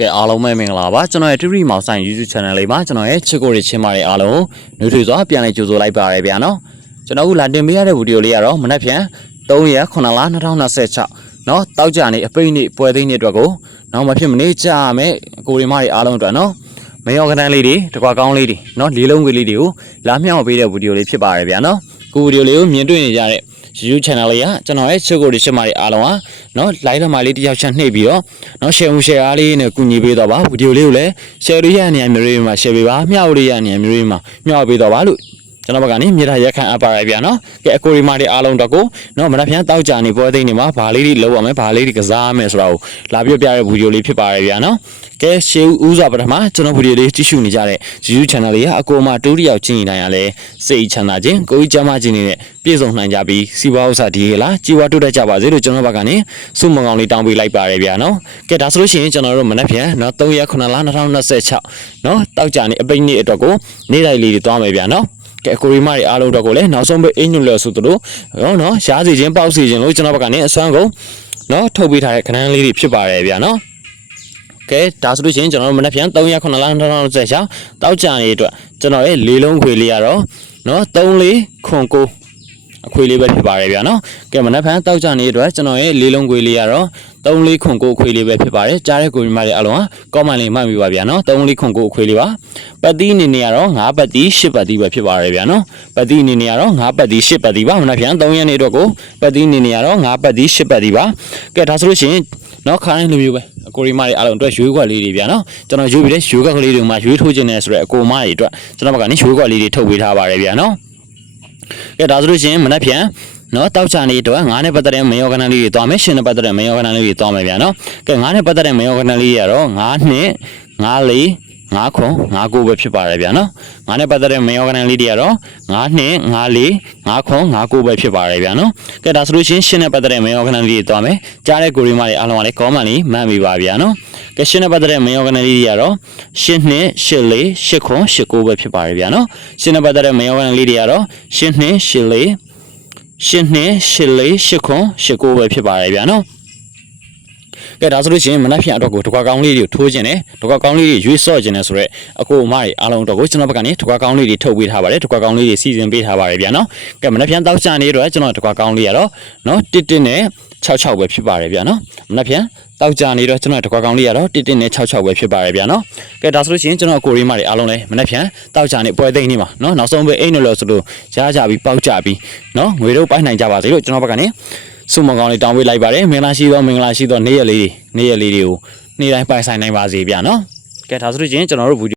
ကဲအားလုံးပဲမင်္ဂလာပါကျွန်တော်ရဲ့ Tree မောင်ဆိုင် YouTube Channel လေးမှာကျွန်တော်ရဲ့ချစ်ကိုတွေချင်းမာတွေအားလုံးနှွေးထွေးစွာပြန်လည်ကြိုဆိုလိုက်ပါရဗျာနော်ကျွန်တော်ကလာတင်ပေးရတဲ့ဗီဒီယိုလေးကတော့မနက်ဖြန်3ရက်9လ2026เนาะတောက်ကြနေအပိတ်နေ့ပွဲသိမ်းနေ့အတွက်ကိုနောက်မဖြစ်မနေကြမယ်ကိုရီမတွေအားလုံးအတွက်เนาะမယောကတန်းလေးတွေတကွာကောင်းလေးတွေเนาะလေးလုံးကလေးတွေကိုလာမြောက်ပေးတဲ့ဗီဒီယိုလေးဖြစ်ပါရဗျာနော်ကိုဗီဒီယိုလေးကိုမြင်တွေ့နေကြတဲ့YouTube channel လေးကကျွန်တော်ရဲ့ချစ်ကိုတွေရှင်းမာတွေအားလုံးဟာเนาะ live မှာလေးတစ်ယောက်ချက်နှိပ်ပြီးတော့เนาะ share အားလေးနဲ့ကူညီပေးတော့ပါဗီဒီယိုလေးကိုလည်း share ရရနေရမျိုးတွေမှာ share ပေးပါမျှဝေရရနေရမျိုးတွေမှာမျှဝေပေးတော့ပါလို့ကျွန်တော်ဘက်ကနေမြေထားရက်ခံအပ်ပါရဗျာနော်ကဲအကိုရီမာတွေအားလုံးတော့ကိုเนาะမနက်ဖြန်တောက်ကြနေပွဲသိမ်းနေမှာဘာလေးတွေလောက်ရမယ်ဘာလေးတွေကစားရမယ်ဆိုတာကိုလာပြပြတဲ့ဗီဒီယိုလေးဖြစ်ပါရဗျာနော်ကဲရှေးဦးစွာပထမကျွန်တော်ဗီဒီယိုလေးကြည့်ရှုနေကြတဲ့ YouTube channel လေးကအကိုမတူတယောက်ချင်းတိုင်းရလဲစိတ်ချမ်းသာခြင်းကိုကြီးကျမ်းမာခြင်းနဲ့ပြည့်စုံနိုင်ကြပြီးစီးပွားဥစ္စာဒီလားကြီးဝါတိုးတက်ကြပါစေလို့ကျွန်တော်ဘက်ကနေစုမကောင်လေးတောင်းပေးလိုက်ပါရဗျာနော်ကဲဒါဆိုလို့ရှိရင်ကျွန်တော်တို့မနက်ဖြန်เนาะ3ရက်9လ2026เนาะတောက်ကြနေအပိတ်နေ့အတွက်ကိုနေ့တိုင်းလေးတွေသွားမယ်ဗျာနော်ကဲကိုရီမတွေအားလုံးတော့ကိုလည်းနောက်ဆုံးပဲအင်းညွန့်လို့ဆိုတို့နော်ရှားစီခြင်းပေါက်စီခြင်းလို့ကျွန်တော်ဘက်ကနေအစွမ်းကုန်နော်ထုတ်ပေးထားတဲ့ခဏန်းလေးတွေဖြစ်ပါတယ်ဗျာနော်ကဲဒါဆိုလို့ရှိရင်ကျွန်တော်တို့မနက်ဖြန်3ရက်9လ2026တောက်ကြနေအတွက်ကျွန်တော်ရဲ့လေးလုံးခွေလေးကတော့နော်3409အခွေလေးပဲဖြစ်ပါတယ်ဗျာနော်ကဲမနက်ဖြန်တောက်ကြနေအတွက်ကျွန်တော်ရဲ့လေးလုံးခွေလေးကတော့3409အခွေလေးပဲဖြစ်ပါတယ်ကြားတဲ့ကိုရီမတွေအားလုံးက comment လေးမှတ်မိပါဗျာနော်3409အခွေလေးပါပတ်တိအနေနဲ့ကတော့9ပတ်တိ10ပတ်တိပဲဖြစ်ပါတယ်ဗျာနော်ပတ်တိအနေနဲ့ကတော့9ပတ်တိ10ပတ်တိပါမနက်ဖြန်3ရက်နေ့အတွက်ကိုပတ်တိအနေနဲ့ကတော့9ပတ်တိ10ပတ်တိပါကဲဒါဆိုလို့ရှိရင်နော်ခိုင်းလိုမျိုးပဲအကိုရီမတွေအားလုံးအတွက်ရွေးခွက်လေးတွေဗျာနော်ကျွန်တော်ရွေးပြီးတဲ့ရွေးခွက်ကလေးတွေမှာရွေးထိုးခြင်းနဲ့ဆိုရဲအကိုမတွေအတွက်ကျွန်တော်ဘက်ကနေရွေးခွက်လေးတွေထုတ်ပေးထားပါတယ်ဗျာနော်ကဲဒါဆိုလို့ရှိရင်မနက်ဖြန်နော်တောက်ချာနေတော့9နဲ့ပတ်သက်တဲ့မယောကနလေးတွေသွားမယ်10နဲ့ပတ်သက်တဲ့မယောကနလေးတွေသွားမယ်ဗျာနော်ကဲ9နဲ့ပတ်သက်တဲ့မယောကနလေးတွေကတော့9နှစ်9လေး9ခွန်9ကိုပဲဖြစ်ပါတယ်ဗျာနော်9နဲ့ပတ်သက်တဲ့မယောကနလေးတွေကတော့9နှစ်9လေး9ခွန်9ကိုပဲဖြစ်ပါတယ်ဗျာနော်ကဲဒါဆိုလို့ရှိရင်10နဲ့ပတ်သက်တဲ့မယောကနလေးတွေသွားမယ်ကြားတဲ့ကိုရီမတွေအားလုံးကလည်း comment လေးမှတ်မိပါဗျာနော်ကဲ10နဲ့ပတ်သက်တဲ့မယောကနလေးတွေကတော့10နှစ်10လေး10ခွန်10ကိုပဲဖြစ်ပါတယ်ဗျာနော်10နဲ့ပတ်သက်တဲ့မယောကနလေးတွေကတော့10နှစ်10လေး10နှစ်10လေး10ခွန်10ကိုပဲဖြစ်ပါတယ်ဗျာနော်ကဲဒါဆိုလို့ရှိရင်မနက်ဖြန်အတွက်ကိုတကွာကောင်းလေးတွေထိုးခြင်းနဲ့တကွာကောင်းလေးတွေရွေးဆော့ခြင်းနဲ့ဆိုတော့အကိုအမတွေအားလုံးအတွက်ကိုကျွန်တော်ဘက်ကနေတကွာကောင်းလေးတွေထုတ်ပေးထားပါတယ်တကွာကောင်းလေးတွေစီစဉ်ပေးထားပါတယ်ဗျာနော်ကဲမနက်ဖြန်တောက်ချနေတော့ကျွန်တော်တကွာကောင်းလေးရတော့နော်11နဲ့66ပဲဖြစ်ပါတယ်ဗျာနော်မနက်ဖြန်တောက်ကြနေတော့ကျွန်တော်တကွာကောင်းလေးရတော့11နဲ့66ပဲဖြစ်ပါတယ်ဗျာနော်ကဲဒါဆိုလို့ရှိရင်ကျွန်တော်ကိုရီမတွေအားလုံးလည်းမနက်ဖြန်တောက်ကြနေပွဲသိမ်းနေမှာနော်နောက်ဆုံးပဲအိမ်လို့ဆိုလို့ကြားကြပြီးပေါက်ကြပြီးနော်ငွေတို့ပိုင်းနိုင်ကြပါစေလို့ကျွန်တော်ဘက်ကနေစုမကောင်းလေးတောင်းပေးလိုက်ပါတယ်မင်္ဂလာရှိသောနေ့ရက်လေးတွေကိုနေ့တိုင်းပိုင်ဆိုင်နိုင်ပါစေဗျာနော်ကဲဒါဆိုလို့ချင်းကျွန်တော်တို့